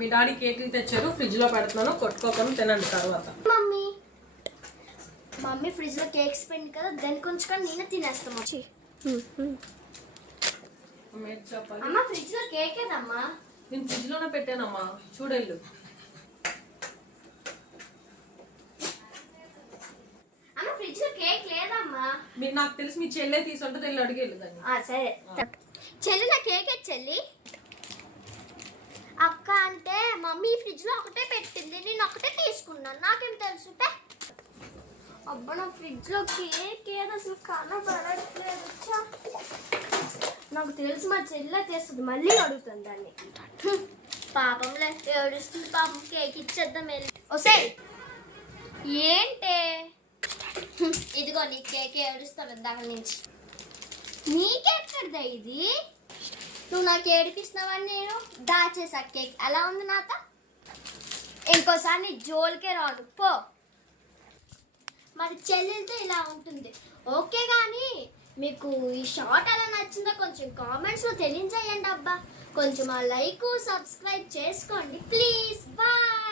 మీ daddy కేకులు తెచ్చారు, fridge లో పెడుతున్నాను, కొట్టుకోకుండా తినండి తర్వాత. మమ్మీ ఫ్రిడ్జ్ లో కేక్స్ పెట్టి కదా, దాని కొంచెం నేనే తినేస్తాను. అమ్మ ఫ్రిడ్జ్ లో కేక్ ఏదమ్మా? నేను ఫ్రిడ్జ్ లోనే పెట్టానమ్మా, చూడెళ్ళు. అమ్మ ఫ్రిడ్జ్ లో కేక్ లేదమ్మా. మీరు నాకు తెలిసి మీ చెల్లె తీసుకుంటే వెళ్ళి అడిగేళ్ళు దాన్ని. సరే చెల్లి, నా కేక్ చెల్లి. అక్క అంటే మమ్మీ ఫ్రిడ్జ్ లో ఒకటే పెట్టింది, నేను ఒకటే తీసుకున్నాను, నాకేం తెలుసు. అబ్బా నా ఫ్రిడ్జ్ లో కేక్ ఏది అసలు కనబడట్లేదు. నాకు తెలుసు మా చెల్లె తెస్తుంది, మళ్ళీ అడుగుతుంది దాన్ని. పాపంలే ఏడుస్తుంది పాపం, కేక్ ఇచ్చేద్దాం వెళ్ళి. ఓసే ఏంటే, ఇదిగో నీ కేక్ ఏడుస్తావు దాని నుంచి. నీకెక్కడిదా ఇది? నువ్వు నాకు ఏడిపిస్తున్నావని నేను దాచేసా కేక్. ఎలా ఉంది నాత? ఇంకోసారి నీ జోలికే రాను పో. మరి చెల్లెలతో ఇలా ఉంటుంది ఓకే, కానీ మీకు ఈ షార్ట్ ఎలా నచ్చిందో కొంచెం కామెంట్స్లో తెలియజేయండి అబ్బా. కొంచెం ఆ లైక్ సబ్స్క్రైబ్ చేసుకోండి ప్లీజ్. బాయ్.